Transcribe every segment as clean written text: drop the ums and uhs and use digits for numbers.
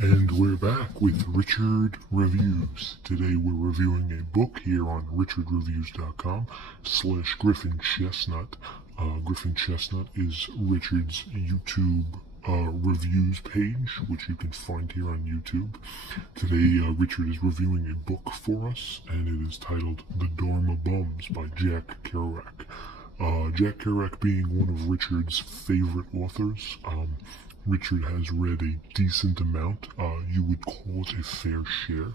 And we're back with Richard Reviews. Today we're reviewing a book here on richardreviews.com/Griffin Chestnut. Griffin Chestnut is Richard's YouTube reviews page, which you can find here on YouTube. Today Richard is reviewing a book for us, and it is titled The Dharma Bums by Jack Kerouac. Jack Kerouac being one of Richard's favorite authors. Richard has read a decent amount, you would call it a fair share,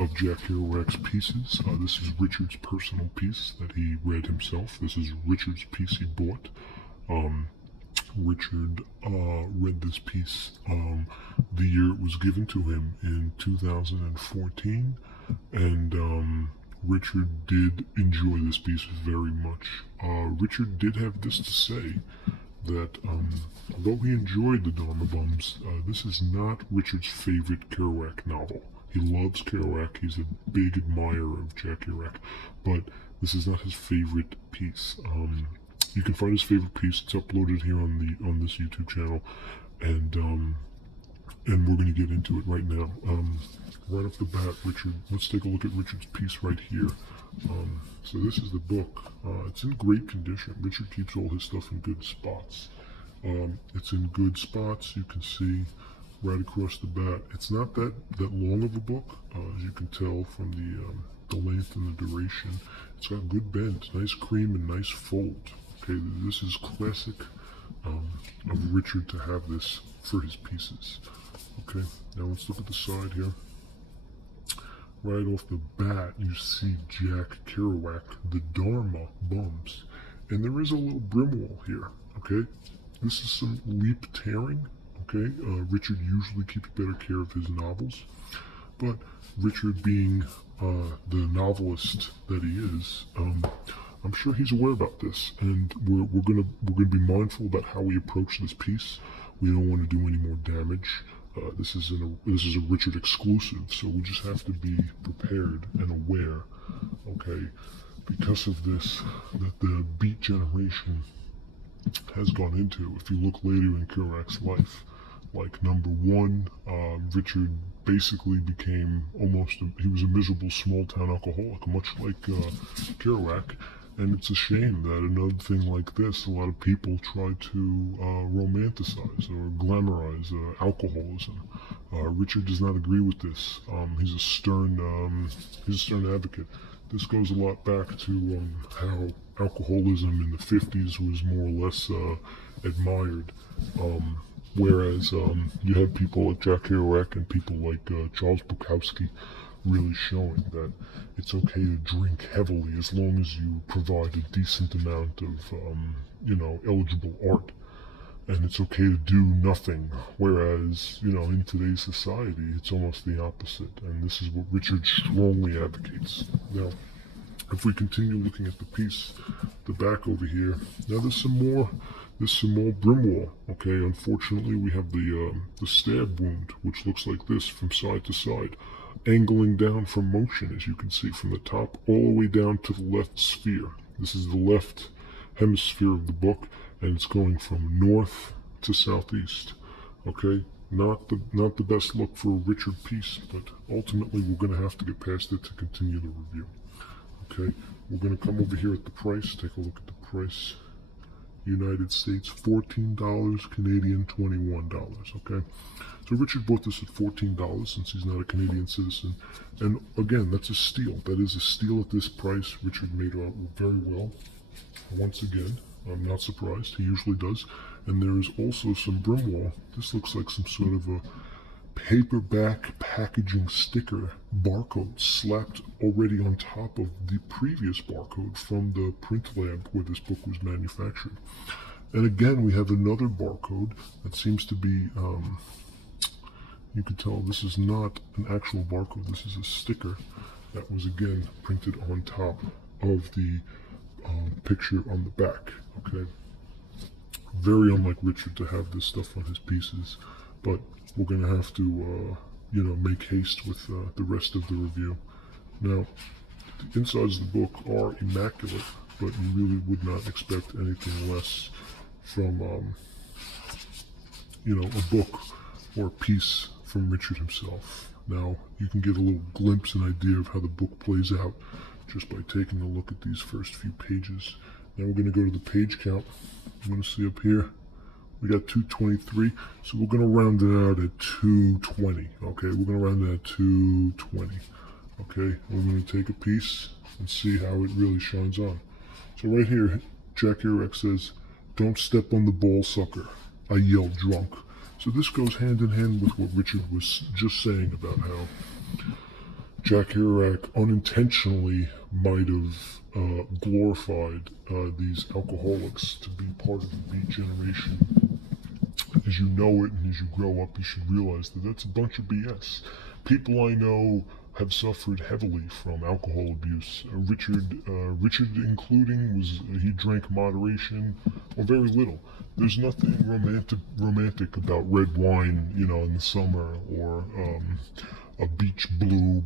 of Jack Kerouac's pieces. This is Richard's personal piece that he read himself. This is Richard's piece he bought. Richard read this piece the year it was given to him in 2014, and Richard did enjoy this piece very much. Richard did have this to say, that although he enjoyed the Dharma Bums, this is not Richard's favorite Kerouac novel. He loves Kerouac. He's a big admirer of Jack Kerouac, but this is not his favorite piece. You can find his favorite piece. It's uploaded here on this YouTube channel, and we're going to get into it right now. Right off the bat, let's take a look at Richard's piece right here. So this is the book. It's in great condition. Richard keeps all his stuff in good spots. It's in good spots. You can see right across the bat. It's not that long of a book, as you can tell from the length and the duration. It's got good bend, nice cream and nice fold. Okay, this is classic of Richard to have this for his pieces. Okay, now let's look at the side here. Right off the bat, you see Jack Kerouac, the Dharma Bums. And there is a little brim wall here, okay? This is some leap tearing, okay? Richard usually keeps better care of his novels. But Richard being the novelist that he is, I'm sure he's aware about this. And we're gonna be mindful about how we approach this piece. We don't want to do any more damage. This is a Richard exclusive, so we just have to be prepared and aware, okay, because of this, that the Beat generation has gone into. If you look later in Kerouac's life, like number one, Richard basically became he was a miserable small-town alcoholic, much like Kerouac. And it's a shame that another thing like this, a lot of people try to romanticize or glamorize alcoholism. Richard does not agree with this. He's a stern advocate. This goes a lot back to how alcoholism in the 50s was more or less admired. Whereas you had people like Jack Kerouac and people like Charles Bukowski really showing that it's okay to drink heavily as long as you provide a decent amount of, eligible art. And it's okay to do nothing. Whereas, in today's society, it's almost the opposite. And this is what Richard strongly advocates. Now, if we continue looking at the piece, the back over here, now there's some more brim wall. Okay, unfortunately, we have the stab wound, which looks like this from side to side, angling down from motion, as you can see, from the top all the way down to the left sphere. This is the left hemisphere of the book, and it's going from north to southeast. Okay, not the best look for a Richard piece, but ultimately we're going to have to get past it to continue the review. Okay, we're going to come over here at the price. Take a look at the price. United States, $14, Canadian, $21. Okay, so Richard bought this at $14 since he's not a Canadian citizen, and again, that's a steal. That is a steal at this price. Richard made out very well. Once again, I'm not surprised. He usually does. And there is also some brim wall. This looks like some sort of a paperback packaging sticker barcode slapped already on top of the previous barcode from the print lab where this book was manufactured. And again, we have another barcode that seems to be, you can tell this is not an actual barcode. This is a sticker that was again printed on top of the picture on the back. Okay, very unlike Richard to have this stuff on his pieces, but we're going to have to, make haste with the rest of the review. Now, the insides of the book are immaculate, but you really would not expect anything less from, a book or a piece from Richard himself. Now, you can get a little glimpse and idea of how the book plays out just by taking a look at these first few pages. Now we're going to go to the page count. I'm going to see up here, we got 223, so we're going to round it out at 220, okay? We're going to round it at 220, okay? We're going to take a piece and see how it really shines on. So right here, Jack Kerouac says, "Don't step on the ball, sucker," I yelled drunk. So this goes hand in hand with what Richard was just saying about how Jack Kerouac unintentionally might have glorified these alcoholics to be part of the beat generation. As you know it and as you grow up, you should realize that that's a bunch of BS. People I know have suffered heavily from alcohol abuse. Richard including, he drank moderation or very little. There's nothing romantic about red wine, in the summer, or a beach blue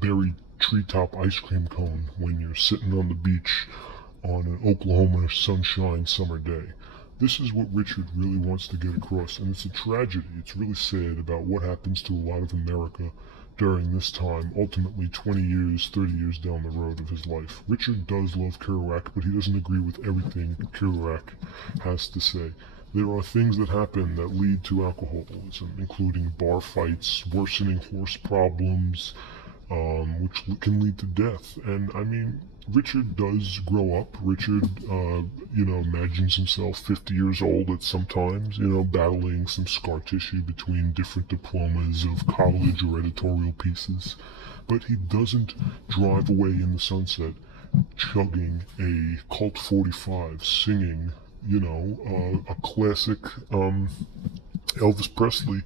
berry treetop ice cream cone when you're sitting on the beach on an Oklahoma sunshine summer day. This is what Richard really wants to get across, and it's a tragedy. It's really sad about what happens to a lot of America during this time, ultimately 20 years, 30 years down the road of his life. Richard does love Kerouac, but he doesn't agree with everything Kerouac has to say. There are things that happen that lead to alcoholism, including bar fights, worsening horse problems, which can lead to death. And I mean, Richard does grow up. Richard, imagines himself 50 years old at some times, battling some scar tissue between different diplomas of college or editorial pieces. But he doesn't drive away in the sunset chugging a Colt 45, singing, a classic Elvis Presley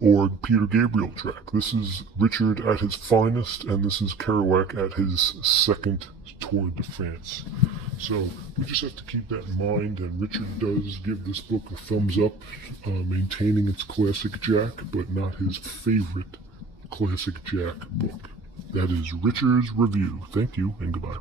or Peter Gabriel track. This is Richard at his finest, and this is Kerouac at his second Tour de France. So we just have to keep that in mind, and Richard does give this book a thumbs up, maintaining its classic Jack, but not his favorite classic Jack book. That is Richard's review. Thank you, and goodbye.